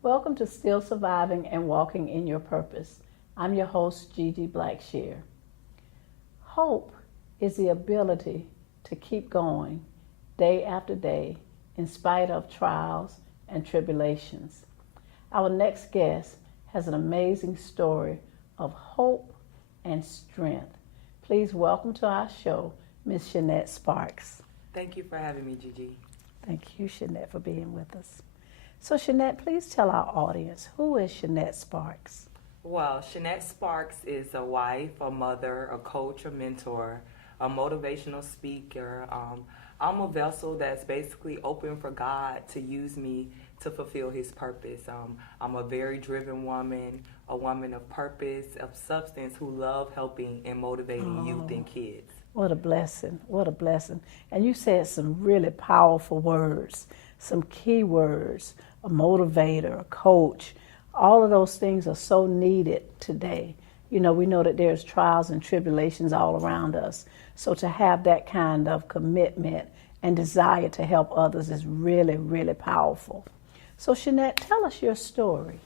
Welcome to Still Surviving and Walking in Your Purpose. I'm your host, Gigi Blackshear. Hope is the ability to keep going day after day in spite of trials and tribulations. Our next guest has an amazing story of hope and strength. Please welcome to our show, Miss Shennette Sparks. Thank you for having me, Gigi. Thank you, Shennette, for being with us. So, Shennette, please tell our audience, who is Shennette Sparks? Well, Shennette Sparks is a wife, a mother, a coach, a mentor, a motivational speaker. I'm a vessel that's basically open for God to use me to fulfill His purpose. I'm a very driven woman, a woman of purpose, of substance, who love helping and motivating youth and kids. What a blessing. What a blessing. And you said some really powerful words, some key words, a motivator, a coach. All of those things are so needed today. You know, we know that there's trials and tribulations all around us. So to have that kind of commitment and desire to help others is really, really powerful. So Shennette, tell us your story.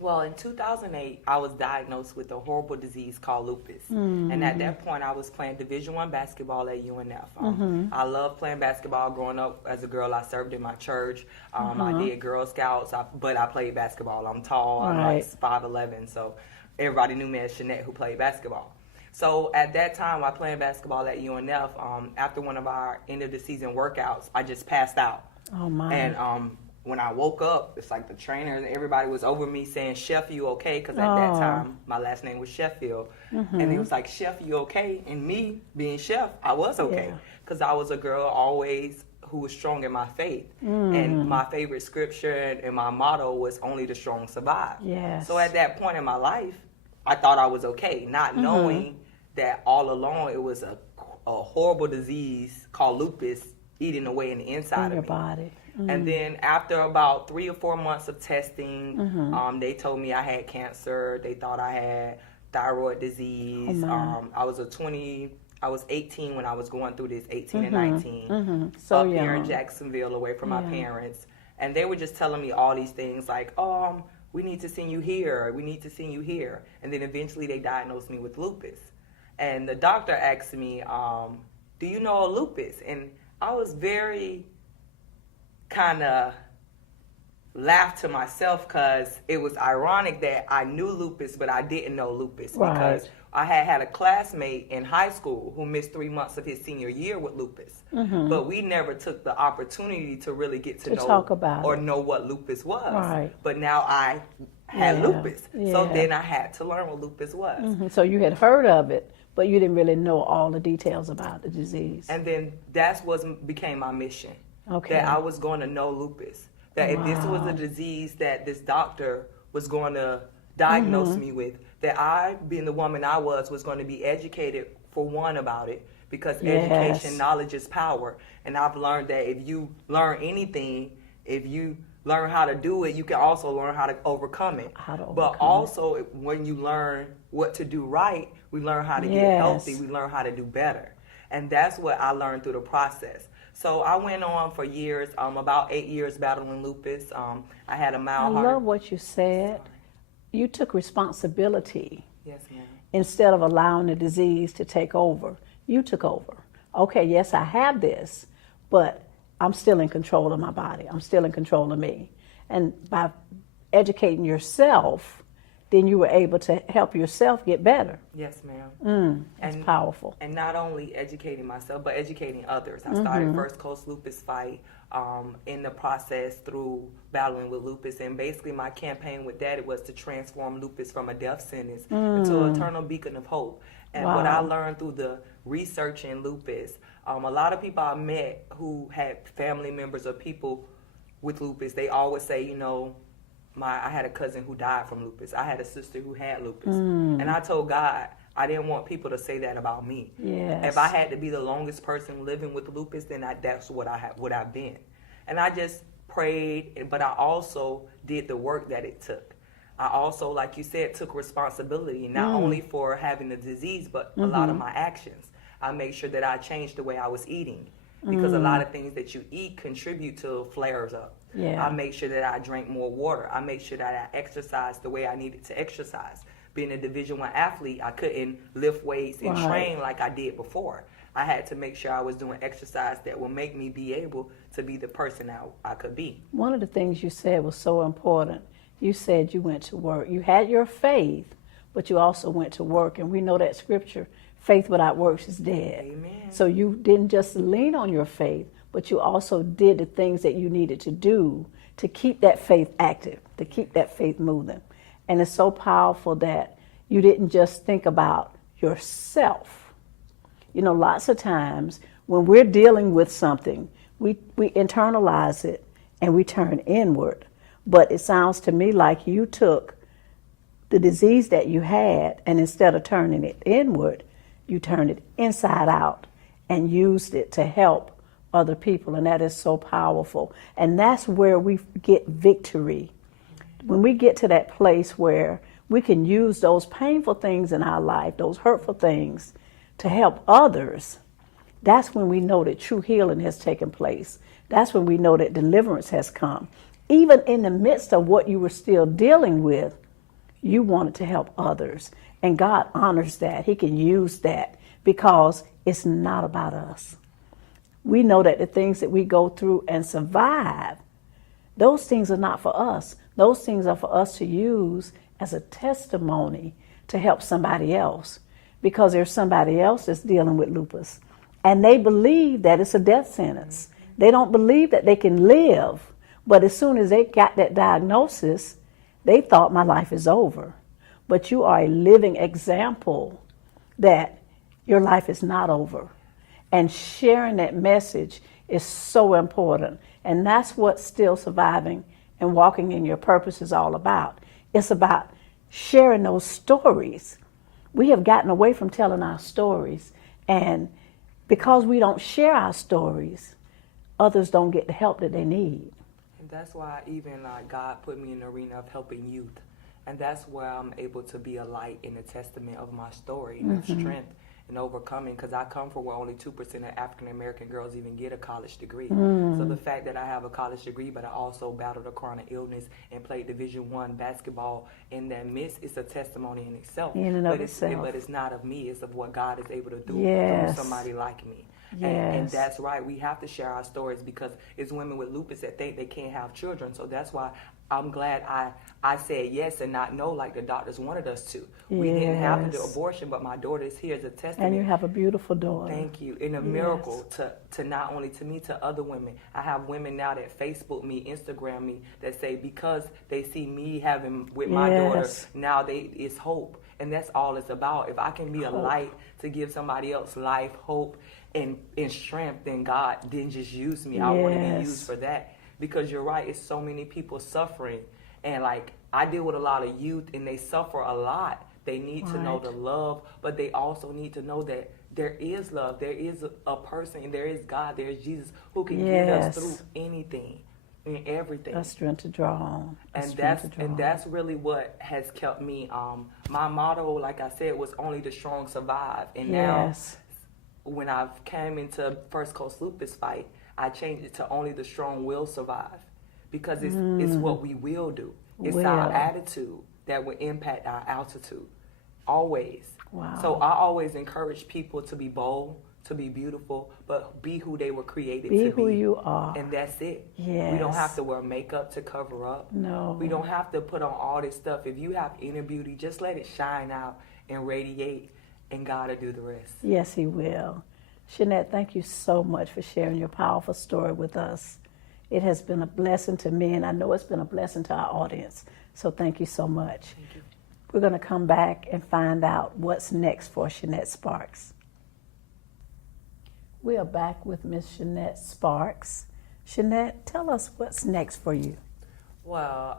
Well, in 2008, I was diagnosed with a horrible disease called lupus. And at that point, I was playing Division I basketball at UNF. I loved playing basketball. Growing up as a girl, I served in my church. I did Girl Scouts, but I played basketball. I'm tall. I'm like 5'11", so everybody knew me as Shennette who played basketball. So at that time, I played basketball at UNF. After one of our end-of-the-season workouts, I just passed out. Oh, my. And when I woke up, it's like the trainer and everybody was over me saying, "Chef, you okay?" Because at that time, my last name was Sheffield. And it was like, "Chef, you okay?" And me being Chef, I was okay. Because I was a girl always who was strong in my faith. And my favorite scripture and my motto was, "Only the strong survive." Yes. So at that point in my life, I thought I was okay, not knowing that all along it was a horrible disease called lupus eating away in the inside of your me. Body. And then after about 3 or 4 months of testing, they told me I had cancer. They thought I had thyroid disease. I was 18 when I was going through this, 18 and 19. So up young. here in Jacksonville, away from my parents. And they were just telling me all these things like, we need to send you here. We need to send you here. And then eventually they diagnosed me with lupus. And the doctor asked me, do you know lupus? And I was very kind of laughed to myself because it was ironic that I knew lupus, but I didn't know lupus because I had a classmate in high school who missed 3 months of his senior year with lupus. But we never took the opportunity to really get to know talk about or it. know what lupus was. Right. But now I had lupus. So then I had to learn what lupus was. So you had heard of it, but you didn't really know all the details about the disease. And then that's what became my mission. Okay. That I was going to know lupus. That if this was a disease that this doctor was going to diagnose me with, that I, being the woman I was going to be educated for one about it, because education, knowledge is power. And I've learned that if you learn anything, if you learn how to do it, you can also learn how to overcome it. But also, when you learn what to do right, we learn how to get healthy, we learn how to do better. And that's what I learned through the process. So I went on for years, about 8 years battling lupus. I had a mild heart. I love what you said. You took responsibility. Yes, ma'am. Instead of allowing the disease to take over. You took over. Okay, yes, I have this, but I'm still in control of my body. I'm still in control of me. And by educating yourself, then you were able to help yourself get better. Yes, ma'am. That's powerful. And not only educating myself, but educating others. I started First Coast Lupus Fight in the process through battling with lupus. And basically my campaign with that, it was to transform lupus from a death sentence into an eternal beacon of hope. And what I learned through the research in lupus, a lot of people I met who had family members or people with lupus, they always say, you know, I had a cousin who died from lupus. I had a sister who had lupus. And I told God, I didn't want people to say that about me. Yes. If I had to be the longest person living with lupus, then that's what I've been. And I just prayed, but I also did the work that it took. I also, like you said, took responsibility, not only for having the disease, but a lot of my actions. I made sure that I changed the way I was eating, because a lot of things that you eat contribute to flares up. Yeah. I made sure that I drank more water. I made sure that I exercised the way I needed to exercise. Being a Division I athlete, I couldn't lift weights and train like I did before. I had to make sure I was doing exercise that will make me be able to be the person I could be. One of the things you said was so important. You said you went to work. You had your faith, but you also went to work. And we know that scripture, faith without works is dead. Amen. So you didn't just lean on your faith, but you also did the things that you needed to do to keep that faith active, to keep that faith moving. And it's so powerful that you didn't just think about yourself. You know, lots of times when we're dealing with something, we internalize it and we turn inward. But it sounds to me like you took the disease that you had, and instead of turning it inward, you turned it inside out and used it to help other people. And that is so powerful. And that's where we get victory. When we get to that place where we can use those painful things in our life, those hurtful things, to help others, that's when we know that true healing has taken place. That's when we know that deliverance has come. Even in the midst of what you were still dealing with, you wanted to help others. And God honors that. He can use that because it's not about us. We know that the things that we go through and survive, those things are not for us. Those things are for us to use as a testimony to help somebody else, because there's somebody else that's dealing with lupus and they believe that it's a death sentence. They don't believe that they can live. But as soon as they got that diagnosis, they thought my life is over. But you are a living example that your life is not over. And sharing that message is so important. And that's what Still Surviving and Walking in Your Purpose is all about. It's about sharing those stories. We have gotten away from telling our stories. And because we don't share our stories, others don't get the help that they need. And that's why even God put me in the arena of helping youth. And that's where I'm able to be a light and a testament of my story and of strength and overcoming, because I come from where only 2% of African-American girls even get a college degree. So the fact that I have a college degree, but I also battled a chronic illness and played Division I basketball in that midst, it's a testimony in itself. But it's not of me, it's of what God is able to do through somebody like me. And that's right, we have to share our stories, because it's women with lupus that think they can't have children. So that's why I'm glad I said yes and not no like the doctors wanted us to. We didn't have the abortion, but my daughter is here as a testament. And you have a beautiful daughter. Thank you. And a miracle to not only to me, to other women. I have women now that Facebook me, Instagram me, that say because they see me having with my daughter, now it's hope. And that's all it's about. If I can be a light to give somebody else life, hope, and strength, then God didn't just use me. I want to be used for that. Because you're right, it's so many people suffering. And like, I deal with a lot of youth and they suffer a lot. They need to know the love, but they also need to know that there is love. There is a person, there is God, there is Jesus who can get us through anything and everything. A strength to draw on. And that's really what has kept me. My motto, like I said, was only the strong survive. And now when I came into First Coast Lupus Fight, I changed it to only the strong will survive, because it's what we will do. It's our attitude that will impact our altitude, always. Wow. So I always encourage people to be bold, to be beautiful, but be who they were created Be to who be. you are. And that's it. Yes. We don't have to wear makeup to cover up. No. We don't have to put on all this stuff. If you have inner beauty, just let it shine out and radiate, and God will do the rest. Yes, He will. Shennette, thank you so much for sharing your powerful story with us. It has been a blessing to me, and I know it's been a blessing to our audience. So thank you so much. Thank you. We're going to come back and find out what's next for Shennette Sparks. We are back with Miss Shennette Sparks. Shennette, tell us what's next for you. Well,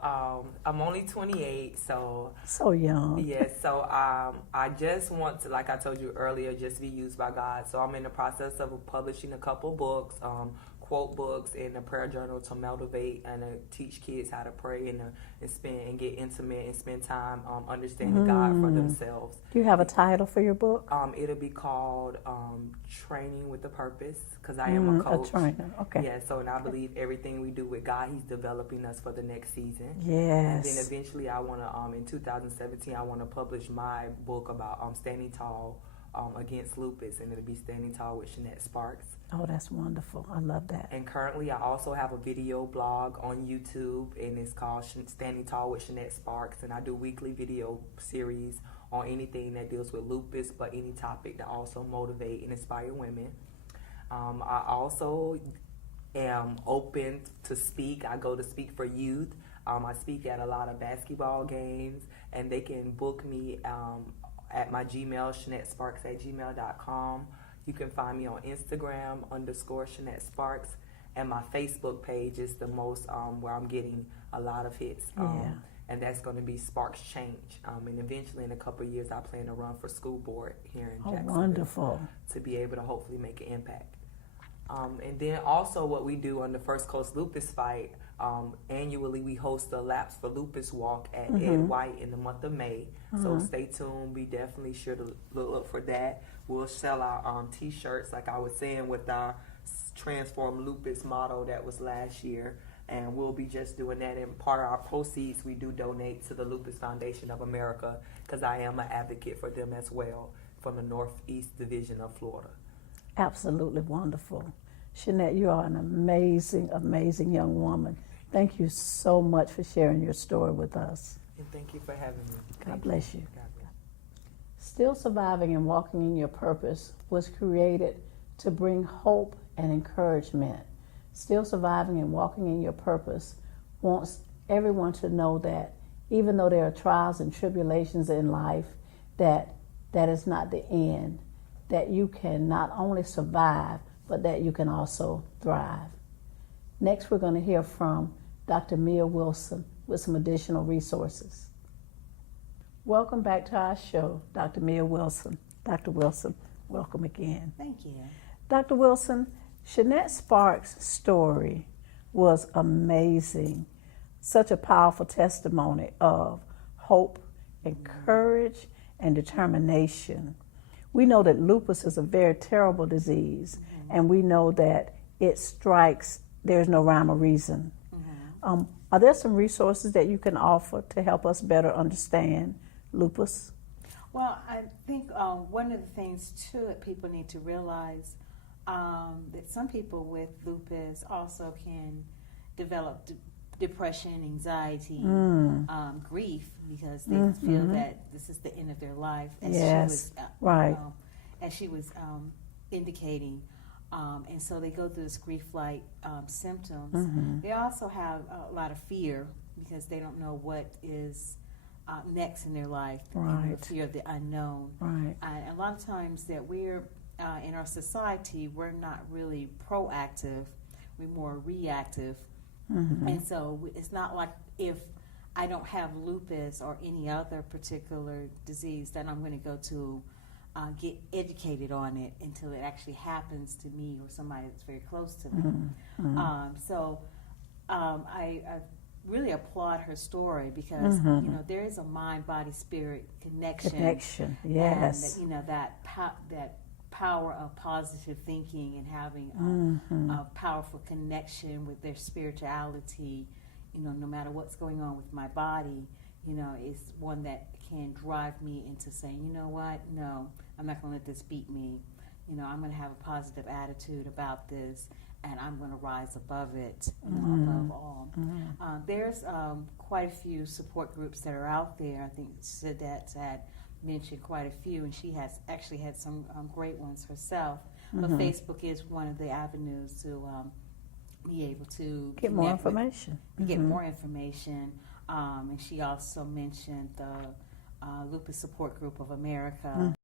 I'm only 28, so young. yes. So I just want to, like I told you earlier, just be used by God. So I'm in the process of publishing a couple books, quote books, and a prayer journal to motivate and teach kids how to pray and spend and get intimate and spend time understanding God for themselves. Do you have a title for your book? It'll be called Training with a Purpose, because I am a coach. A trainer, okay. Yeah, so and I believe everything we do with God, He's developing us for the next season. Yes. And then eventually I want to, in 2017, I want to publish my book about standing tall against lupus, and it'll be Standing Tall with Shennette Sparks. Oh, that's wonderful. I love that. And currently I also have a video blog on YouTube, and it's called Standing Tall with Shennette Sparks, and I do weekly video series on anything that deals with lupus, but any topic that also motivate and inspire women. I also am open to speak. I go to speak for youth. I speak at a lot of basketball games, and they can book me at my Gmail, ShenetteSparks@gmail.com. You can find me on Instagram _Shennette Sparks, and my Facebook page is the most where I'm getting a lot of hits. And that's going to be Sparks Change. And eventually, in a couple of years, I plan to run for school board here in Jacksonville. Wonderful. To be able to hopefully make an impact. And then also what we do on the First Coast Lupus Fight, annually we host a Laps for Lupus Walk at Ed White in the month of May. So stay tuned. Be definitely sure to look for that. We'll sell our T-shirts, like I was saying, with our Transform Lupus motto that was last year. And we'll be just doing that. And part of our proceeds, we do donate to the Lupus Foundation of America, because I am an advocate for them as well, from the Northeast Division of Florida. Absolutely wonderful. Shennette, you are an amazing, amazing young woman. Thank you so much for sharing your story with us. And thank you for having me. God bless you. God bless. Still Surviving and Walking in Your Purpose was created to bring hope and encouragement. Still Surviving and Walking in Your Purpose wants everyone to know that even though there are trials and tribulations in life, that is not the end, that you can not only survive, but that you can also thrive. Next, we're going to hear from Dr. Mia Wilson with some additional resources. Welcome back to our show, Dr. Mia Wilson. Dr. Wilson, welcome again. Thank you. Dr. Wilson, Shennette Sparks' story was amazing. Such a powerful testimony of hope and courage and determination. We know that lupus is a very terrible disease, and we know that it strikes, there's no rhyme or reason. Are there some resources that you can offer to help us better understand lupus? Well, I think one of the things, too, that people need to realize that some people with lupus also can develop depression, anxiety, grief, because they feel that this is the end of their life, as she was indicating. And so they go through this grief-like symptoms. They also have a lot of fear because they don't know what is next in their life, and the fear of the unknown. And a lot of times that we're in our society, we're not really proactive, we're more reactive. And so it's not like if I don't have lupus or any other particular disease, then I'm going to go to get educated on it until it actually happens to me or somebody that's very close to me. I really applaud her story because you know there is a mind, body, spirit connection. Yes. And that power of positive thinking and having a powerful connection with their spirituality. No matter what's going on with my body, is one that can drive me into saying, you know what? No, I'm not going to let this beat me. I'm going to have a positive attitude about this, and I'm going to rise above it, above all. There's quite a few support groups that are out there. I think Shennette had mentioned quite a few, and she has actually had some great ones herself. But Facebook is one of the avenues to be able to get more information. Get more information. And she also mentioned the Lupus Support Group of America.